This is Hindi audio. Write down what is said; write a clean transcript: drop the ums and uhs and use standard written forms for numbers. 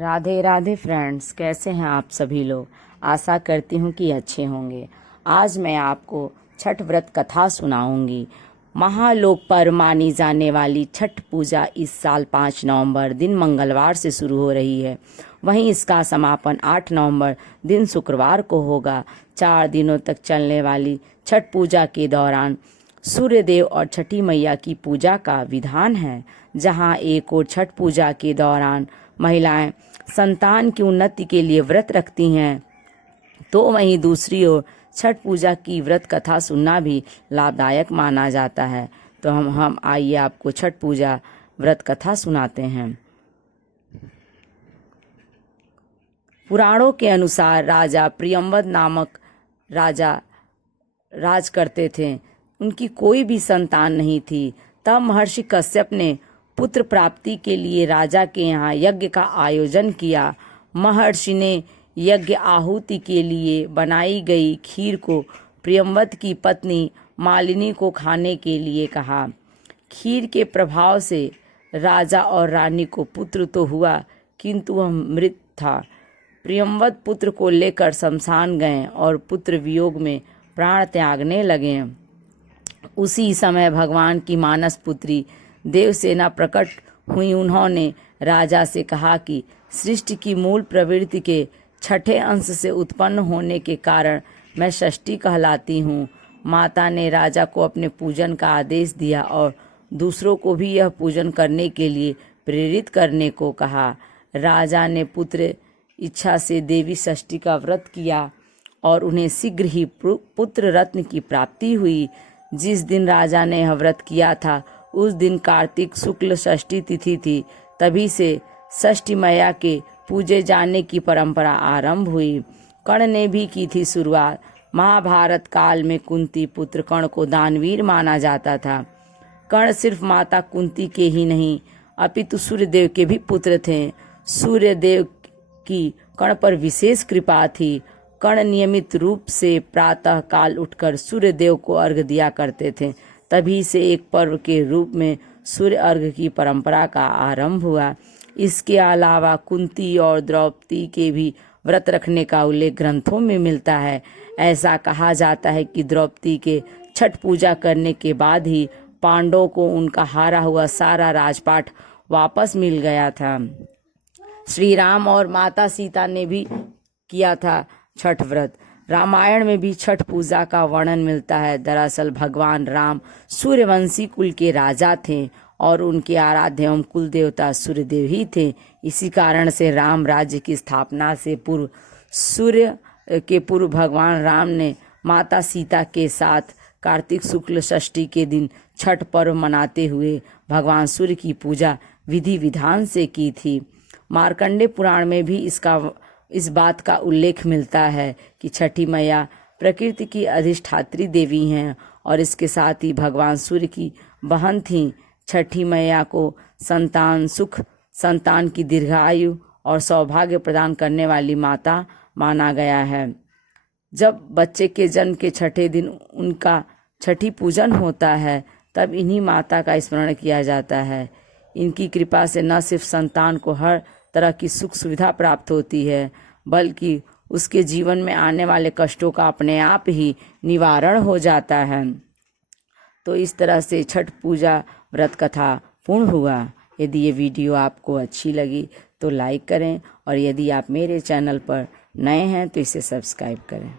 राधे राधे फ्रेंड्स, कैसे हैं आप सभी लोग। आशा करती हूँ कि अच्छे होंगे। आज मैं आपको छठ व्रत कथा सुनाऊंगी। महालोक पर मानी जाने वाली छठ पूजा इस साल 5 नवंबर दिन मंगलवार से शुरू हो रही है। वहीं इसका समापन 8 नवंबर दिन शुक्रवार को होगा। 4 दिनों तक चलने वाली छठ पूजा के दौरान सूर्यदेव और छठी मैया की पूजा का विधान है। जहां एक और छठ पूजा के दौरान महिलाएं संतान की उन्नति के लिए व्रत रखती हैं, तो वहीं दूसरी ओर छठ पूजा की व्रत कथा सुनना भी लाभदायक माना जाता है। तो हम आइए आपको छठ पूजा व्रत कथा सुनाते हैं। पुराणों के अनुसार राजा प्रियंवद नामक राजा राज करते थे। उनकी कोई भी संतान नहीं थी। तब महर्षि कश्यप ने पुत्र प्राप्ति के लिए राजा के यहाँ यज्ञ का आयोजन किया। महर्षि ने यज्ञ आहुति के लिए बनाई गई खीर को प्रियंवद की पत्नी मालिनी को खाने के लिए कहा। खीर के प्रभाव से राजा और रानी को पुत्र तो हुआ, किंतु वह मृत था। प्रियंवद पुत्र को लेकर शमशान गए और पुत्र वियोग में प्राण त्यागने लगे। उसी समय भगवान की मानस पुत्री देवसेना प्रकट हुई। उन्होंने राजा से कहा कि सृष्टि की मूल प्रवृत्ति के छठे अंश से उत्पन्न होने के कारण मैं षष्ठी कहलाती हूँ। माता ने राजा को अपने पूजन का आदेश दिया और दूसरों को भी यह पूजन करने के लिए प्रेरित करने को कहा। राजा ने पुत्र इच्छा से देवी षष्ठी का व्रत किया और उन्हें शीघ्र ही पुत्र रत्न की प्राप्ति हुई। जिस दिन राजा ने यह व्रत किया था उस दिन कार्तिक शुक्ल षष्ठी तिथि थी। तभी से षष्ठी मैया के पूजे जाने की परंपरा आरंभ हुई। कर्ण ने भी की थी शुरुआत। महाभारत काल में कुंती पुत्र कर्ण को दानवीर माना जाता था। कर्ण सिर्फ माता कुंती के ही नहीं अपितु सूर्यदेव के भी पुत्र थे। सूर्यदेव की कर्ण पर विशेष कृपा थी। कर्ण नियमित रूप से प्रातः काल उठकर सूर्यदेव को अर्घ्य दिया करते थे। तभी से एक पर्व के रूप में सूर्य अर्घ्य की परंपरा का आरंभ हुआ। इसके अलावा कुंती और द्रौपदी के भी व्रत रखने का उल्लेख ग्रंथों में मिलता है। ऐसा कहा जाता है कि द्रौपदी के छठ पूजा करने के बाद ही पांडवों को उनका हारा हुआ सारा राजपाट वापस मिल गया था। श्री राम और माता सीता ने भी किया था छठ व्रत। रामायण में भी छठ पूजा का वर्णन मिलता है। दरअसल भगवान राम सूर्यवंशी कुल के राजा थे और उनके आराध्य एवं कुल देवता सूर्यदेव ही थे। इसी कारण से राम राज्य की स्थापना से पूर्व सूर्य के पूर्व भगवान राम ने माता सीता के साथ कार्तिक शुक्ल षष्ठी के दिन छठ पर्व मनाते हुए भगवान सूर्य की पूजा विधि विधान से की थी। मार्कंडेय पुराण में भी इस बात का उल्लेख मिलता है कि छठी मैया प्रकृति की अधिष्ठात्री देवी हैं और इसके साथ ही भगवान सूर्य की बहन थीं। छठी मैया को संतान सुख, संतान की दीर्घायु और सौभाग्य प्रदान करने वाली माता माना गया है। जब बच्चे के जन्म के छठे दिन उनका छठी पूजन होता है तब इन्हीं माता का स्मरण किया जाता है। इनकी कृपा से न सिर्फ संतान को हर तरह की सुख सुविधा प्राप्त होती है, बल्कि उसके जीवन में आने वाले कष्टों का अपने आप ही निवारण हो जाता है। तो इस तरह से छठ पूजा व्रत कथा पूर्ण हुआ। यदि ये वीडियो आपको अच्छी लगी तो लाइक करें और यदि आप मेरे चैनल पर नए हैं तो इसे सब्सक्राइब करें।